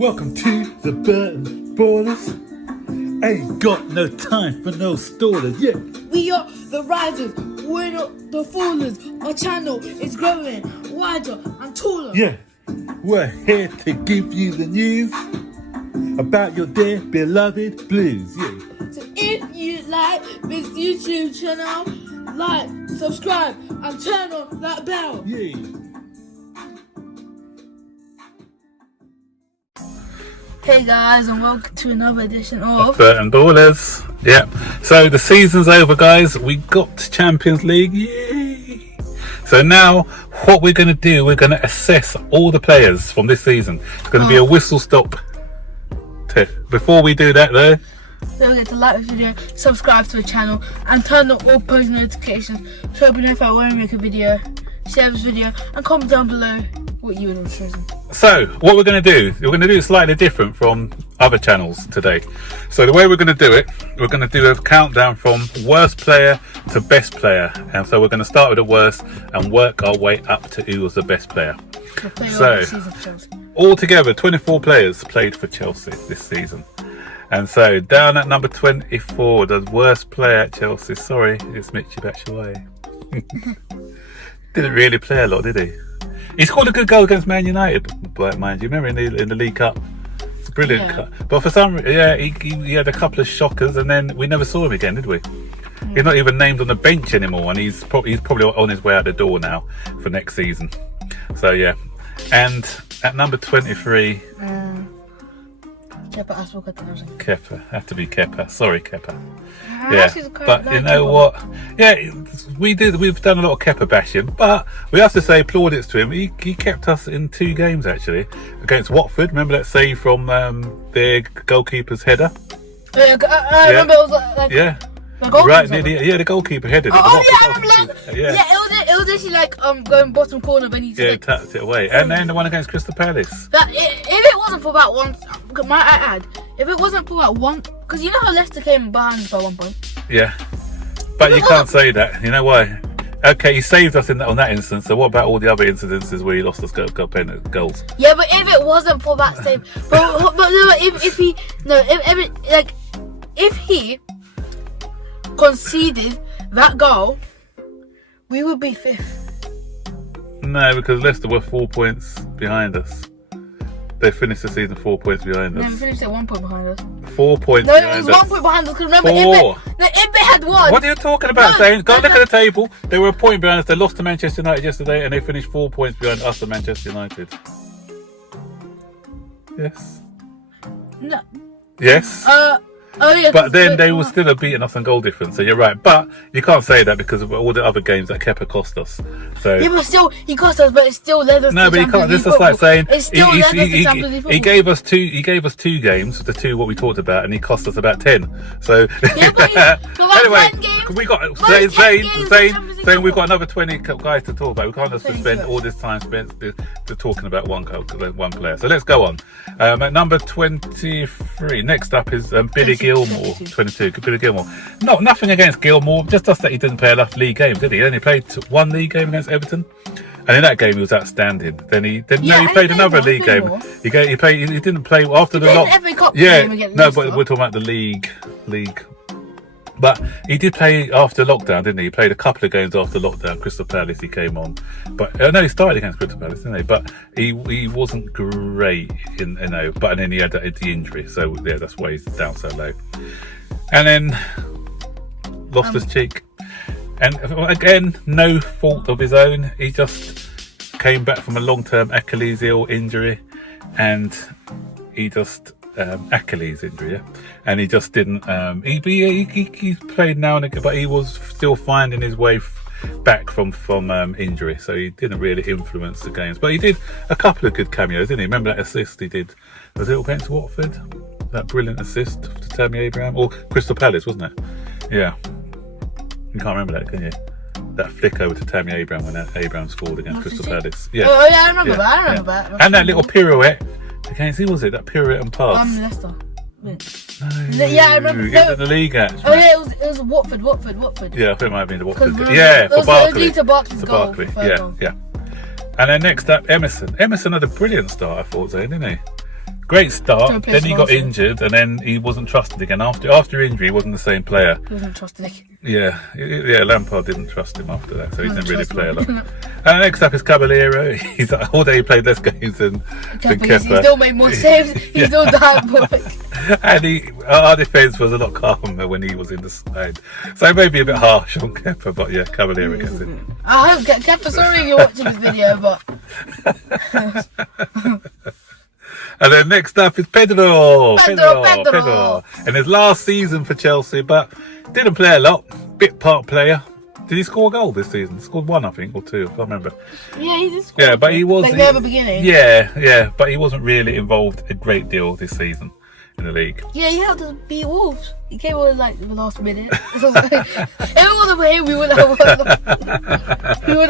Welcome to the Burton Ballerz. Ain't got no time for no stallers, yeah. We are the risers, we're not the fallers. Our channel is growing wider and taller. Yeah, we're here to give you the news about your dear beloved Blues, yeah. So if you like this YouTube channel, like, subscribe and turn on that bell. Yeah. Hey guys, and welcome to another edition of Burton Ballerz. Yeah. So the season's over, guys. We got to Champions League. Yay! So now what we're going to do, we're going to assess all the players from this season. It's going to be a whistle stop test. Before we do that, though, don't forget to like this video, subscribe to the channel, and turn on all post notifications so you know if I want to make a video, share this video, and comment down below what you would have chosen. so what we're going to do, we're going to do it slightly different from other channels today. So the way we're going to do it, we're going to do a countdown from worst player to best player, and so we're going to start with the worst and work our way up to who was the best player. So altogether 24 players played for Chelsea this season, and so down at number 24, the worst player at Chelsea, sorry, it's Michy Batshuayi. Didn't really play a lot, did he? He scored a good goal against Man United, mind you. Remember in the League Cup? It's a brilliant cup. But for some reason, yeah, he had a couple of shockers, and then we never saw him again, did we? He's not even named on the bench anymore, and he's probably on his way out the door now for next season. So yeah, and at number 23, Kepa, have to be Kepa. Sorry, Kepa. Yeah, but you know what? Yeah, we've done a lot of Kepa bashing, but we have to say plaudits to him. He kept us in 2 games actually against Watford. Remember that save from their goalkeeper's header? I remember it was like the goalkeeper headed it. I remember that. Yeah, it was actually like going bottom corner, but he tapped it away. And then the one against Crystal Palace. If it wasn't for that one, might I add, if it wasn't for that one, because you know how Leicester came behind by 1 point. Yeah, but you can't say that. You know why? Okay, he saved us on that instance. So what about all the other incidences where he lost us goals? Yeah, but if it wasn't for that save, if he conceded that goal, we would be 5th. No, because Leicester were 4 points behind us. They finished the season 4 points behind us. No, we finished at 1 point behind us. 4 points behind us. No, it was 1 point behind us. Because remember, if they had won. What are you talking about, Zane? Go look at the table. They were a point behind us. They lost to Manchester United yesterday, and they finished 4 points behind us and Manchester United. Yes. No. Yes. Yeah, but then they will still have beaten us on goal difference, so you're right. But you can't say that because of all the other games that Kepa cost us. So yeah, but still, he cost us, but it still led us. No, but you can't. This is like saying he gave us 2. He gave us 2 games, the 2 what we talked about, and he cost us about 10. So yeah, but anyway, we got Zane. We've got another 20 guys to talk about. We can't just spend all this time spent talking about one player. So let's go on. At number 23, next up is Billy Gilmore, 22. Billy Gilmore. No, nothing against Gilmore, just that he didn't play enough league games, did he? He only played 1 league game against Everton, and in that game he was outstanding. Then he played another league game. He didn't play after the lock. No, but we're talking about the league. But he did play after lockdown, didn't he? He played a couple of games after lockdown. Crystal Palace, he came on, but no, he started against Crystal Palace, didn't he? But he wasn't great, But then he had the injury, so yeah, that's why he's down so low. And then lost his cheek, and again, no fault of his own. He just came back from a long-term Achilles heel injury, and he just. Achilles injury, yeah, and he just didn't. He played now and again, but he was still finding his way back from injury, so he didn't really influence the games. But he did a couple of good cameos, didn't he? Remember that assist he did? Was it against Watford? That brilliant assist to Tammy Abraham, or Crystal Palace, wasn't it? Yeah, you can't remember that, can you? That flick over to Tammy Abraham when Abraham scored against Crystal Palace. Yeah. Oh yeah, I remember that. I remember that. And that little pirouette. Against who was it? That pirouette and pass. Leicester. No, yeah, I remember. It was in the league actually. Oh yeah, it was Watford. Yeah, I think it might have been the Watford. Yeah, for Barkley. To Barkley. Yeah. And then next up, Emerson. Emerson had a brilliant start, I thought, didn't he? Great start. Don't play Then he got Swansea. injured, and then he wasn't trusted again. After injury, he wasn't the same player. He wasn't trusted. Yeah. Lampard didn't trust him after that, so he didn't really trust play a him. lot. Next up is Caballero. He's all day he played less games than He Kepa. still made more saves. He's still diabolic. And our defence was a lot calmer when he was in the side. So maybe a bit harsh on Kepa, but yeah, Caballero gets it. I hope Kepa, sorry you're watching this video, but And then next up is Pedro. Pedro. And his last season for Chelsea, but didn't play a lot. Bit part player. Did he score a goal this season? He scored one, I think, or two. I can't remember. yeah, he did score. Yeah, but he was like near the beginning. Yeah, but he wasn't really involved a great deal this season in the league. Yeah, he had to beat Wolves. He came on like the last minute. If it wasn't for him, we would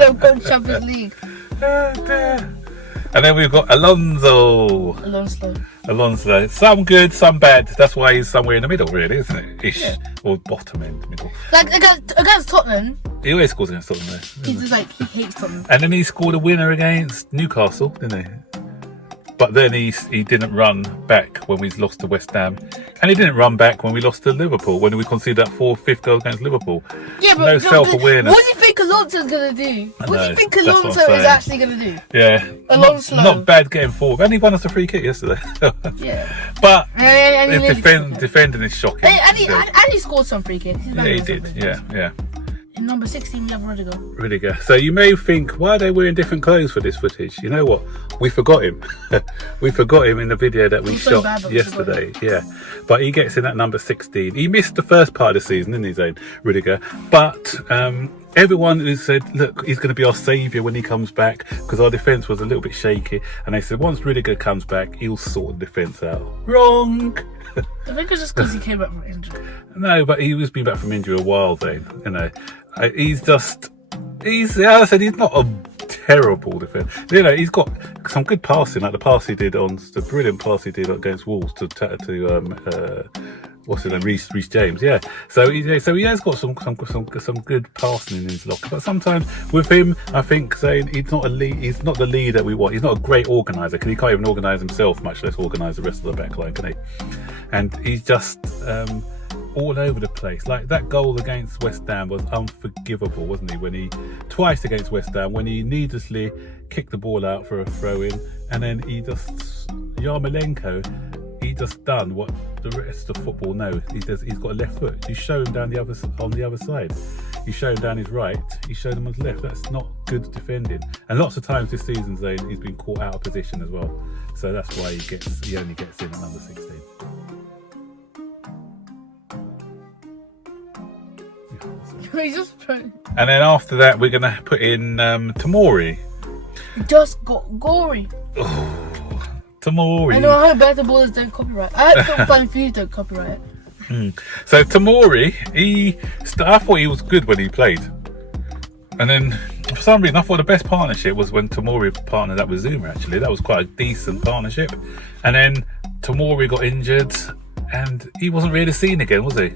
have gone Champions League. And then we've got Alonso. Some good, some bad. That's why he's somewhere in the middle, really, isn't it? Ish. Yeah. Or bottom end, middle. Like against Tottenham, He always scores against Tottenham, though. he just like he hates Tottenham. And then he scored a winner against Newcastle, didn't he? But then he didn't run back when we lost to West Ham. And he didn't run back when we lost to Liverpool, when we conceded that 4-5 goal against Liverpool. Yeah, but no self-awareness. What do you think Alonso's gonna do? What do you think that's what I'm Alonso is saying. actually gonna do? Yeah. Alonso. Not bad getting forward. And he won us a free kick yesterday. Yeah. But And his he defending is shocking. and he scored some free kicks. Yeah, he did. Yeah. In number 16, we have Rudiger. Rudiger. So you may think, why are they wearing different clothes for this footage? You know what? We forgot him. We forgot him in the video that we so shot bad, but we yesterday. Yeah. But he gets in at number 16. He missed the first part of the season in his own, Rudiger. But everyone who said, look, he's going to be our saviour when he comes back, because our defence was a little bit shaky. And they said, once Rudiger comes back, he'll sort the defence out. Wrong. I think it's just because he came back from injury. No, but he was been back from injury a while then, you know. He's as I said, he's not a terrible defender. You know, he's got some good passing, like the brilliant pass he did against Wolves to what's his name, Reece James. Yeah, so he has got some good passing in his locker. But sometimes with him, I think saying he's not the leader we want. He's not a great organizer, because he can't even organise himself, much less organise the rest of the back line, can he? And he's just all over the place. Like that goal against West Ham was unforgivable, wasn't he? Twice against West Ham, when he needlessly kicked the ball out for a throw-in, and then Yarmolenko, he just done what the rest of football knows. He's got a left foot. You show him on the other side. You show him down his right. You show him on his left. That's not good defending. And lots of times this season, Zane, he's been caught out of position as well. So that's why he only gets in at number 16. And then after that, we're going to put in Tomori. He just got gory. Oh, Tomori. I know, I hope Better Ballers don't copyright. I hope Fun Foods don't copyright it. So Tomori, I thought he was good when he played. And then for some reason, I thought the best partnership was when Tomori partnered up with Zuma, actually. That was quite a decent partnership. And then Tomori got injured and he wasn't really seen again, was he?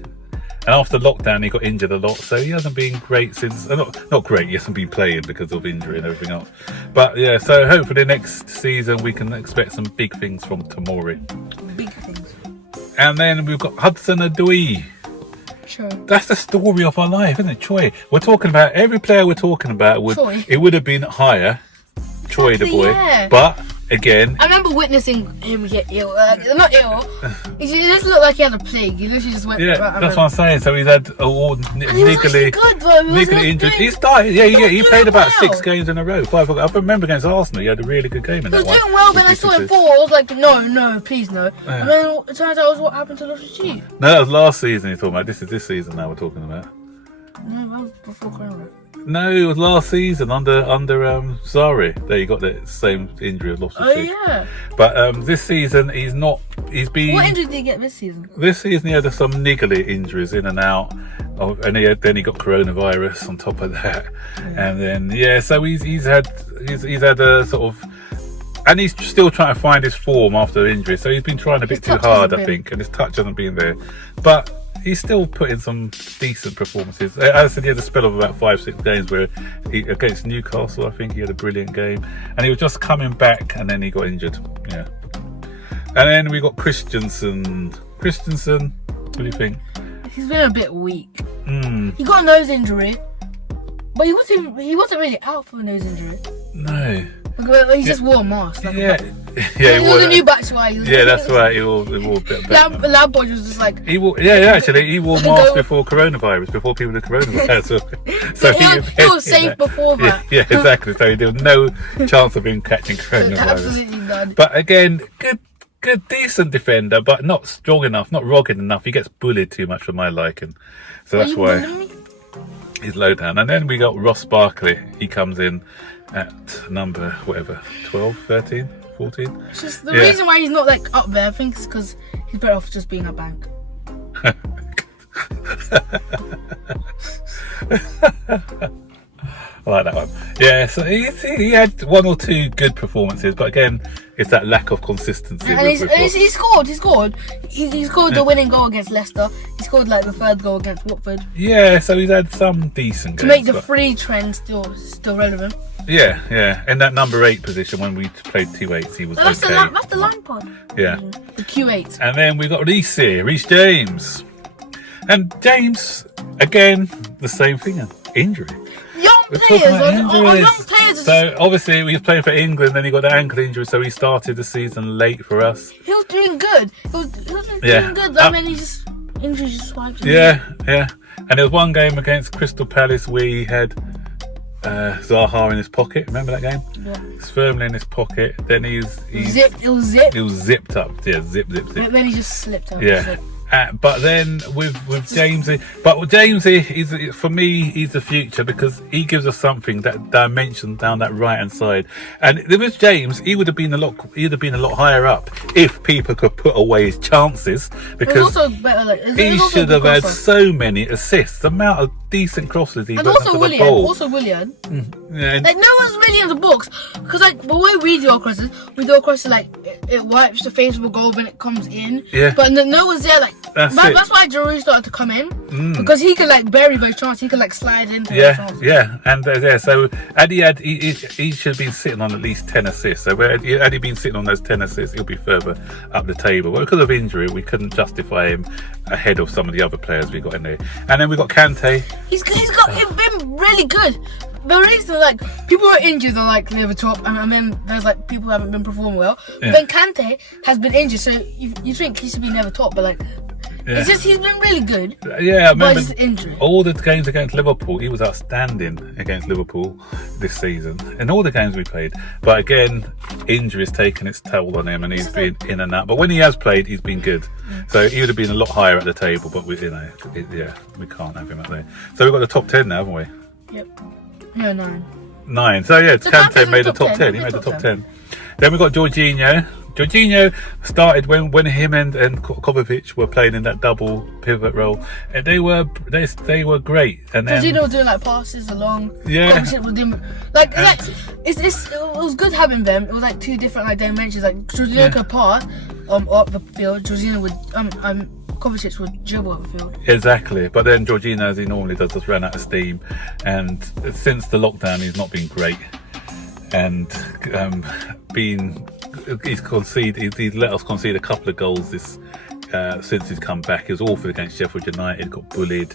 And after lockdown, he got injured a lot, so he hasn't been great since. Not great. He hasn't been playing because of injury and everything else. But yeah, so hopefully next season we can expect some big things from Tomori. Big things. And then we've got Hudson-Odoi. Sure. That's the story of our life, isn't it? Choi. We're talking about every player we're talking about it would have been higher. Choi the boy, yeah. But again, I remember witnessing him get ill. Not ill. He just looked like he had a plague. He literally just went. yeah, that's what I'm saying. So he's had all niggly injured. He started. Yeah. He played about 6 games in a row. 5. I remember against Arsenal, he had a really good game in that one. He was doing well. Then I saw him fall. I was like, no, please no. Yeah. And then it turns out it was what happened to Loftus Cheek. No, that was last season. You're talking about. This is this season now. We're talking about. No, that was before Corona. No, it was last season under Sarri that he got the same injury as Loftus Cheek. Oh yeah. But this season he's not. He's been. What injury did he get this season? This season he had some niggly injuries in and out, and then he got coronavirus on top of that, and then so he's had a sort of. And he's still trying to find his form after injury, so he's been trying a bit too hard, I think, and his touch hasn't been there. But he's still put in some decent performances. As I said, he had a spell of about 5-6 games where against Newcastle, I think he had a brilliant game, and he was just coming back, and then he got injured. Yeah. And then we got Christensen. What do you think? He's been a bit weak. Hmm. He got a nose injury, but he wasn't really out for a nose injury. No. He just wore a mask. Like Yeah. He was a new Batshuayi. Yeah, that's right. He wore a bit better. Lampard was just like... He wore masks before coronavirus, before people had coronavirus. So he was safe before that. Yeah, exactly. So there was no chance of him catching coronavirus. Absolutely none. But again, good, decent defender, but not strong enough, not rugged enough. He gets bullied too much for my liking. So that's why he's low down. And then we got Ross Barkley. He comes in at number, 12, 13, 14. It's just the reason why he's not like up there, I think, is because he's better off just being a bank. I like that one. Yeah, so he had one or two good performances, but again, it's that lack of consistency. And he scored. He scored the winning goal against Leicester. He scored like the third goal against Watford. Yeah, so he's had some decent to games, make the free trend still relevant. Yeah. In that number 8 position when we played 2-8s, he was That's okay. That's the Lampard. Yeah. The Q8. And then we got Reece James. And James, again, the same thing, injury. Young players. So obviously we was playing for England, then he got the ankle injury, so he started the season late for us. He was doing good. He was doing good. I mean, injury just swiped him. Yeah. And there was one game against Crystal Palace where he had Zaha in his pocket. Remember that game? Yeah. He's firmly in his pocket. Then it was zipped up. Yeah, zip. Then he just slipped up. Yeah. But then with Jamesy, he's for me, he's the future because he gives us something, that dimension down that right hand side. And with James, he would have been a lot higher up if people could put away his chances, because also better, he should have had so many assists. The amount of decent crosses he got. And also Willian. Yeah, like no one's really in the box, because like the way we do our crosses like it wipes the face of a goal when it comes in. Yeah. But no one's there. Like that's why Giroud started to come in, because he could like bury those chances. He could like slide into those chances. Yeah. And so he should have been sitting on at least 10 assists. So had he been sitting on those 10 assists, he'll be further up the table. But because of injury, we couldn't justify him ahead of some of the other players we got in there. And then we got Kante. He's been really good. The reason like people are injured are like near the top, and then there's like people who haven't been performing well. Yeah. Then Kante has been injured, so you think he should be near the top, but like it's just he's been really good. Yeah, I remember but it's just injury. all the games against Liverpool, he was outstanding against Liverpool this season in all the games we played. But again, injury's taken its toll on him, and he's been in and out. But when he has played, he's been good. So he would have been a lot higher at the table, but we can't have him up there. So we've got the top 10 now, haven't we? Yep. No, 9. 9. So yeah, Kante made the top 10. He made the top 10. Then we got Jorginho. Jorginho started when him and Kovacic were playing in that double pivot role, and they were great. And then Jorginho was doing like passes along. Yeah. Kovacic was doing it was good having them. It was like two different like dimensions. Like Jorginho could pass up the field. Jorginho would Kovacic would dribble up the field. Exactly, but then Jorginho, as he normally does, just ran out of steam, and since the lockdown, he's not been great, and he's let us concede a couple of goals since he's come back. He was awful against Sheffield United, got bullied.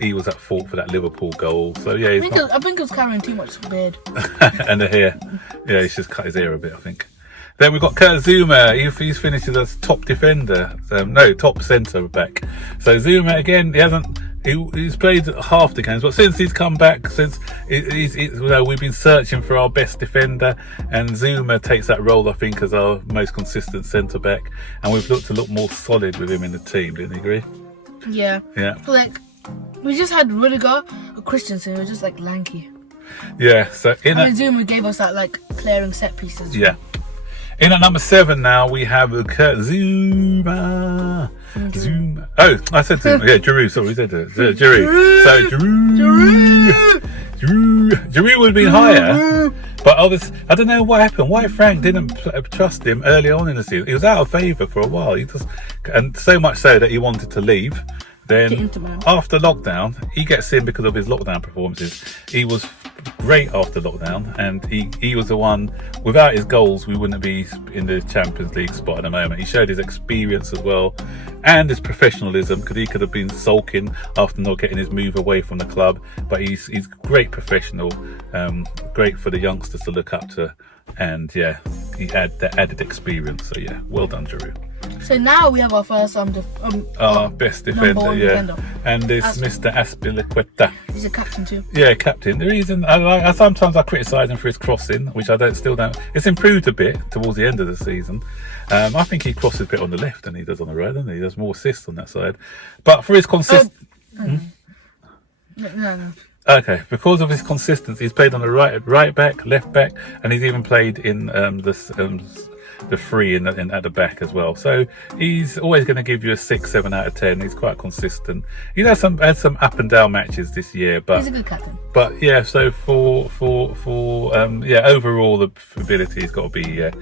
He was at fault for that Liverpool goal. So yeah, I think he was carrying too much beard and the hair. Yeah, he's just cut his hair a bit, I think. Then we've got Kurt Zouma. He's finished as top defender. Top centre back. So Zouma again, he's played half the games, but since he's come back, we've been searching for our best defender, and Zouma takes that role, I think, as our most consistent centre back, and we've looked a lot more solid with him in the team. Didn't you agree? Yeah. Like we just had Rudiger or Christensen, who was just like lanky. Yeah. So Zouma gave us that like clearing set pieces. Yeah. In at number 7 now, we have Kurt Zouma. Zouma. Oh, I said Zouma. Yeah, Giroud. Sorry, we said it. Giroud. So Giroud would have been higher. But I don't know what happened. Why Frank didn't trust him early on in the season. He was out of favour for a while. And so much so that he wanted to leave. Then after lockdown, he gets in because of his lockdown performances. He was great after lockdown, and he was the one. Without his goals, we wouldn't be in the Champions League spot at the moment. He showed his experience as well, and his professionalism, because he could have been sulking after not getting his move away from the club. But he's great professional, great for the youngsters to look up to, and yeah, he had that added experience. So yeah, well done, Giroud. So now we have our first best defender, defender. And it's Mr. Azpilicueta. He's a captain too. Yeah, captain. The reason sometimes I criticise him for his crossing, which I still don't. It's improved a bit towards the end of the season. I think he crosses a bit on the left than he does on the right, doesn't he? He does more assists on that side. But for his consistency. No. Okay, because of his consistency, he's played on the right back, left back, and he's even played in the free at the back as well. So he's always going to give you a 6, 7 out of 10. He's quite consistent. He had some up and down matches this year, but he's a good captain. But yeah, so for overall the ability, he's got to be up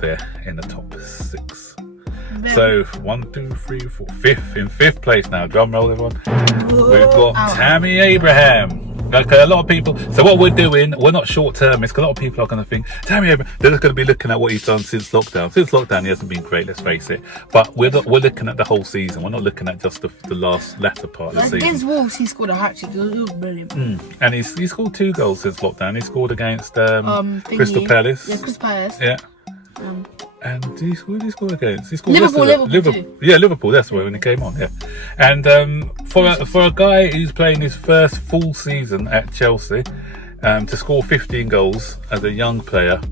there in the top 6. So 1, 2, 3, 4, fifth place now. Drum roll, everyone. We've got Tammy Abraham. Okay, a lot of people. So what we're doing, we're not short term. It's a lot of people are going to think Tammy Abraham. They're just going to be looking at what he's done since lockdown. Since lockdown, he hasn't been great. Let's face it. But we're looking at the whole season. We're not looking at just the latter part of the season. Against Wolves, he scored a hat-trick. It was brilliant. And he scored 2 goals since lockdown. He scored against Crystal Palace. Yeah, Crystal Palace. Yeah. And who did he score against? He scored Liverpool. Yeah, Liverpool. That's where when he came on. Yeah, and for a guy who's playing his first full season at Chelsea, to score 15 goals as a young player,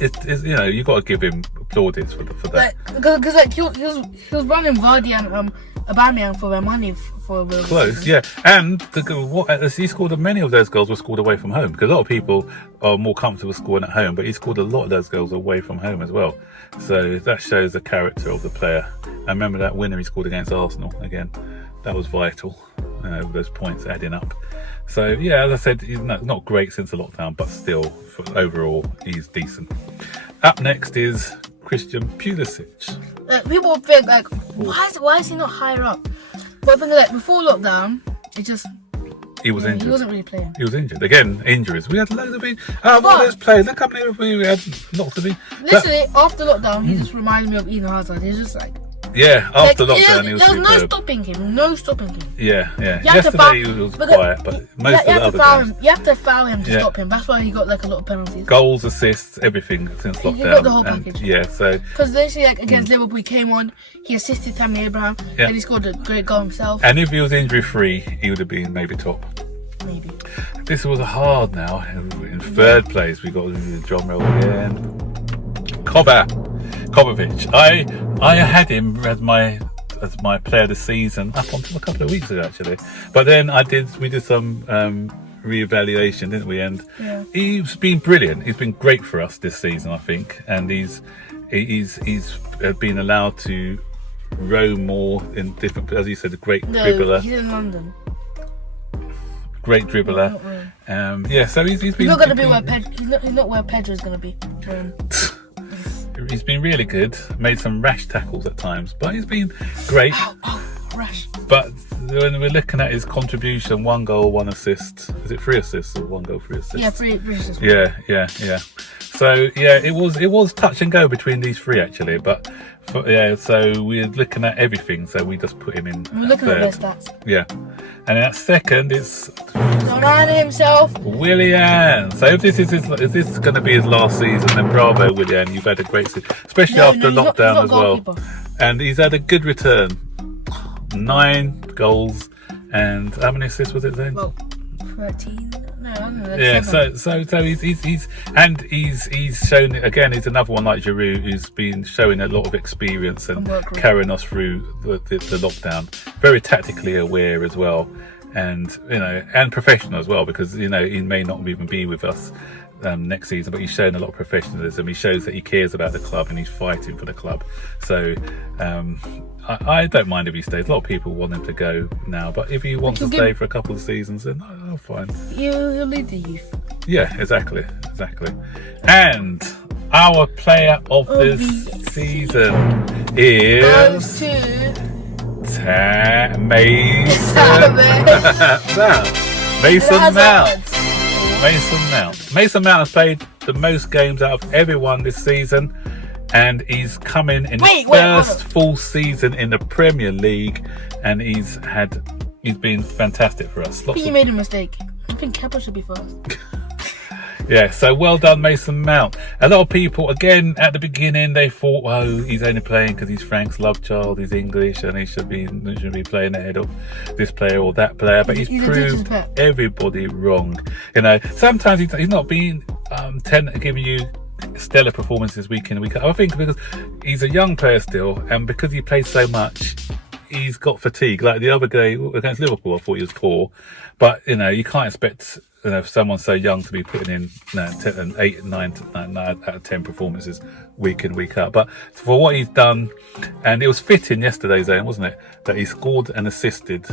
it's you got to give him plaudits for that. Because he was running Vardy and Aubameyang for their money for the close, yeah. And he scored many of those goals were scored away from home, because a lot of people are more comfortable scoring at home, but he scored a lot of those goals away from home as well. So that shows the character of the player. I remember that winner he scored against Arsenal again. That was vital. Those points adding up. So yeah, as I said, he's not great since the lockdown, but still, overall, he's decent. Up next is Christian Pulisic. People think like, why is he not higher up? But I think like before lockdown, he was injured. He wasn't really playing. He was injured. Again, injuries. We had loads of others played. Look how many we had. Lots of it. Literally, after lockdown, he just reminded me of Eden Hazard. He's just like. Yeah, after lockdown, he was there was superb. no stopping him. Yeah. Yesterday he was quiet, but most of the other games. You have to foul him to stop him. That's why he got like a lot of penalties. Goals, assists, everything since lockdown. He got the whole package. Yeah, so. Because literally, like against Liverpool, he came on, he assisted Tammy Abraham, and he scored a great goal himself. And if he was injury free, he would have been maybe top. Maybe. This was hard now. In third place, we got the drum roll again. Kovacic. I had him as my player of the season up until a couple of weeks ago, actually. But then we did some re-evaluation, didn't we? And he's been brilliant. He's been great for us this season, I think. And he's been allowed to roam more in different, as you said, a great dribbler. He's in London. Great dribbler. So he's been. He's not going to be where he's not where Pedro's going to be. He's been really good. Made some rash tackles at times, but he's been great. Rash. But when we're looking at his contribution, 1 goal, 1 assist. Is it 3 assists or 1 goal, 3 assists? Yeah, 3 assists. Yeah. So yeah, it was touch and go between these 3 actually, but so we're looking at everything. So we just put him in. We're looking at their stats. Yeah, and at second it's the man himself, Willian. So if this is going to be his last season, then bravo, Willian. You've had a great season, especially after lockdown as well. And he's had a good return. 9 goals and how many assists was it then? Well, 13. No, I don't know. Yeah, so he's shown again. He's another one like Giroud who's been showing a lot of experience and carrying us through the lockdown. Very tactically aware as well, and and professional as well, because he may not even be with us next season, but he's shown a lot of professionalism. He shows that he cares about the club and he's fighting for the club. So I don't mind if he stays. A lot of people want him to go now, but if he wants to stay for a couple of seasons, then I'm fine. He'll lead the youth. Yeah, exactly. And our player of this season is Mason Mount. Mason Mount. Mason Mount has played the most games out of everyone this season, and he's coming in his first full season in the Premier League, and he's been fantastic for us. I think you made a mistake. I think Kepa should be first. Yeah, so well done, Mason Mount. A lot of people, again, at the beginning, they thought, oh, he's only playing because he's Frank's love child, he's English, and he should be playing ahead of this player or that player. But he's proved everybody wrong. You know, sometimes he's not been giving you stellar performances week in, week out. I think because he's a young player still, and because he plays so much, he's got fatigue. Like the other day against Liverpool, I thought he was poor. But, you know, you can't expect someone so young to be putting in 8, 9 out of 10 performances week in, week out. But for what he's done, and it was fitting yesterday, Zane, wasn't it, that he scored and assisted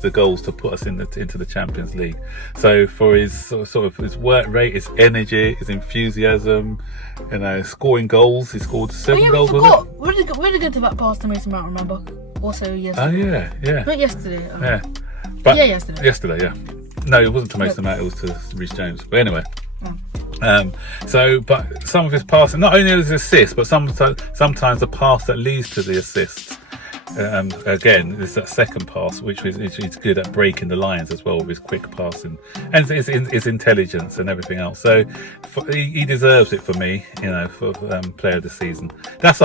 the goals to put us into the Champions League. So for his sort of his work rate, his energy, his enthusiasm, you know, scoring goals, he scored 7 goals. Really good to that pass to Mason Mount, remember? Also yesterday. Oh yeah. Not yesterday. Yeah. But yeah, yesterday. Yesterday, yeah. No, it wasn't to Mason Mount, it was to Reece James. But anyway. But some of his passing, not only his assists, but sometimes the pass that leads to the assists. Again, it's that second pass, which he's good at breaking the lines as well with his quick passing and his intelligence and everything else. So he deserves it for me, you know, for player of the season. That's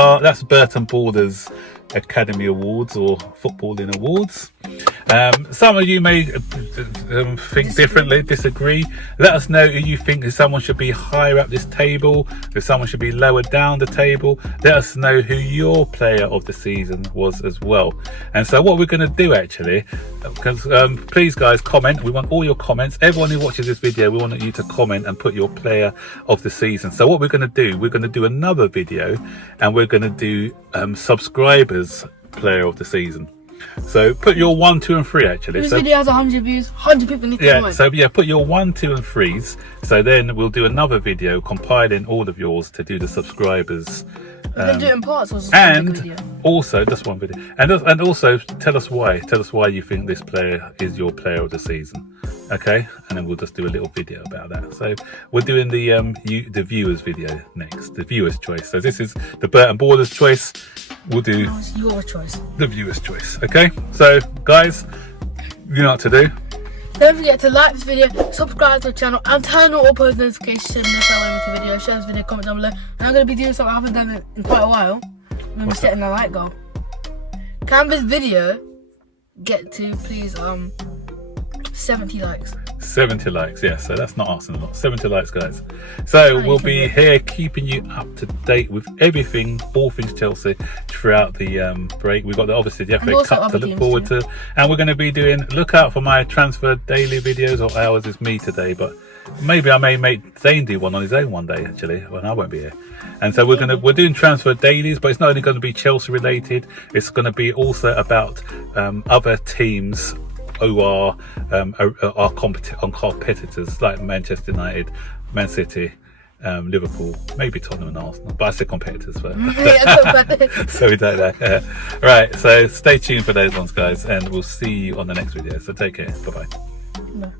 Burton Ballerz Academy Awards or footballing awards. Some of you may think differently, disagree. Let us know who you think someone should be higher up this table, if someone should be lower down the table. Let us know who your player of the season was as well. And so what we're going to do actually, because please guys, comment. We want all your comments. Everyone who watches this video, we want you to comment and put your player of the season. So what we're going to do another video, and we're going to do subscribers player of the season. So put your 1, 2 and 3 actually. This video has 100 views, 100 people need to comment. So yeah, put your 1, 2 and 3s. So then we'll do another video compiling all of yours to do the subscribers. Then do it in parts, or and also just one video, and also tell us why you think this player is your player of the season, okay? And then we'll just do a little video about that. So we're doing the viewers video next, the viewers choice. So this is the Burton Ballerz choice. We'll do your choice, the viewers choice. Okay, so guys, you know what to do. Don't forget to like this video, subscribe to the channel, and turn on all post notifications if I make a video. Share this video, comment down below. And I'm going to be doing something I haven't done in quite a while. I'm going to be setting a like goal. Can this video get to, please, 70 likes? 70 likes, yeah, so that's not asking a lot. 70 likes, guys. So we'll be here keeping you up to date with everything, all things Chelsea, throughout the break. We've got obviously the FA Cup to look forward to, and we're going to be look out for my transfer daily videos, or ours is me today, but maybe I may make Zane do one on his own one day actually, when I won't be here. And so we're doing transfer dailies, but it's not only going to be Chelsea related, it's going to be also about other teams who are competitors like Manchester United, Man City, Liverpool, maybe Tottenham and Arsenal, but I said competitors first. So we don't know. Right, so stay tuned for those ones, guys, and we'll see you on the next video. So take care. Bye bye.